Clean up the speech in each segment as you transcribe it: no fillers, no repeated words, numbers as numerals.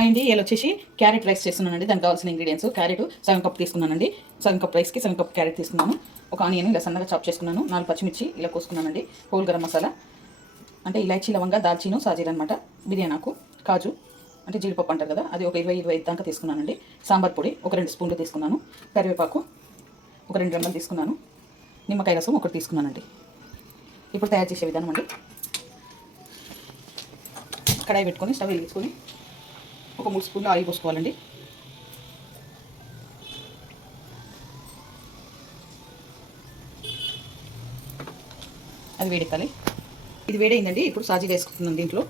Hi అండి, ఇలా వచ్చేసి క్యారెట్ రైస్ చేస్తున్నానండి. దానికి కావాల్సిన ఇంగ్రీడియంట్స్: క్యారెట్ సగం కప్ తీసుకున్నానండి, సగం కప్ రైస్కి సగం కప్ క్యారెట్ తీసుకున్నాను. ఒక ఆనియన్ ఇలా సన్నగా చాప్ చేసుకున్నాను, 4 పచ్చిమిర్చి ఇలా కోసుకున్నానండి, హోల్ గరం మసాలా అంటే ఇలాచీ, లవంగా, దాల్చీను, సాజీర అనమాట, బిర్యానీ ఆకు, కాజు అంటే జీడిపప్పు అంటారు కదా, అది ఒక 20-25 దాకా తీసుకున్నానండి. సాంబార్ పొడి ఒక 2 స్పూన్లు తీసుకున్నాను, కరివేపాకు ఒక 2 రెమ్మలు తీసుకున్నాను, నిమ్మకాయ రసం ఒకటి తీసుకున్నానండి. ఇప్పుడు తయారు చేసే విధానం అండి: కడాయి పెట్టుకొని స్టవ్ వెలిగించుకొని ఒక 3 స్పూన్లు ఆయిల్ పోసుకోవాలండి. అది వేడెక్కాలి. ఇది వేడైందండి. ఇప్పుడు సాజీరా వేసుకుంటున్నాను. దీంట్లో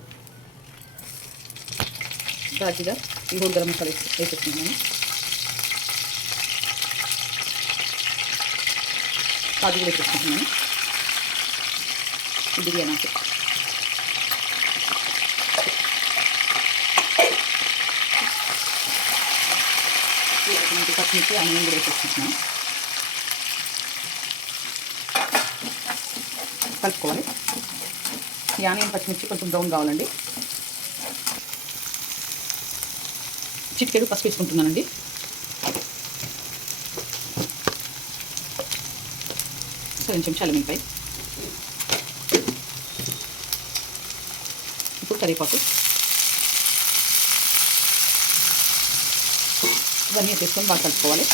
సాజీరా, ఈ హోల్ గరం మసాలా వేసేసుకుంటున్నాను. కాజు కూడా వేసేసుకుంటున్నాను. ఈ బిర్యానీ పచ్చిమిర్చి, ఆనియన్ కూడా వేసేసుకుంటున్నాను. కలుపుకోవాలి. ఈ ఆనియన్ పచ్చిమిర్చి కొంచెం బ్రౌన్ కావాలండి. చిటికెడు పసుపు వేసుకుంటున్నానండి. కొంచెం చల్లమిపై ఇప్పుడు కరివేపాకు ఇవన్నీ వేసుకొని బాగా కలుపుకోవాలి.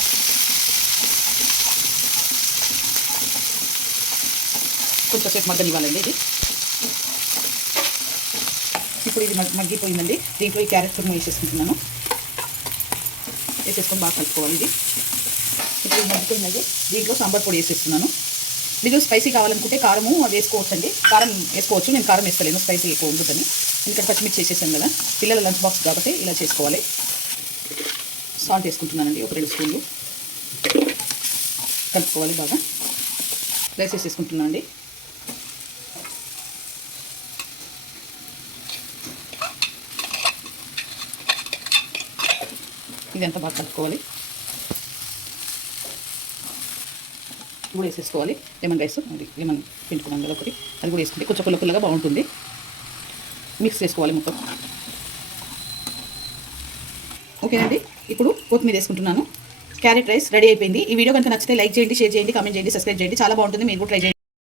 కొంచెంసేపు మగ్గనివ్వాలండి. ఇప్పుడు ఇది మగ్గిపోయిందండి. దీంట్లో ఈ క్యారెట్ తురుము వేసేసుకుంటున్నాను. వేసేసుకొని బాగా కలుపుకోవాలి. ఇప్పుడు ఇది మగ్గిపోయిందండి. దీంట్లో సాంబార్ పొడి వేసేస్తున్నాను. మీరు స్పైసీ కావాలనుకుంటే కారము అది వేసుకోవచ్చండి. కారం వేసుకోవచ్చు, నేను కారం వేస్తలేను, స్పైసీ ఎక్కువ ఉంటుందని. ఎందుకంటే పచ్చిమిర్చి వేసేసాను కదా, పిల్లల లంచ్ బాక్స్ కాబట్టి ఇలా చేసుకోవాలి. సాల్ట్ వేసుకుంటున్నానండి, ఒక 2 స్పూన్లు. కలుపుకోవాలి బాగా. రైస్ వేసేసుకుంటున్నానండి. ఇదంతా బాగా కలుపుకోవాలి. కూడా వేసేసుకోవాలి. లెమన్ రైస్, అది లెమన్ పిండుకున్నాం కదా ఒకటి, అది కూడా వేసుకుంటే కొంచెం పుల్లగా బాగుంటుంది. మిక్స్ చేసుకోవాలి మొత్తం. ఓకేనండి. ఇప్పుడు కొత్తిమీర వేసుకుంటున్నాను. క్యారెట్ రైస్ రెడీ అయిపోయింది. ఈ వీడియో కనుక నచ్చితే లైక్ చేయండి, షేర్ చేయండి, కామెంట్ చేయండి, సబ్స్క్రైబ్ చేయండి. చాలా బాగుంటుంది, మీరు కూడా ట్రై చేయండి.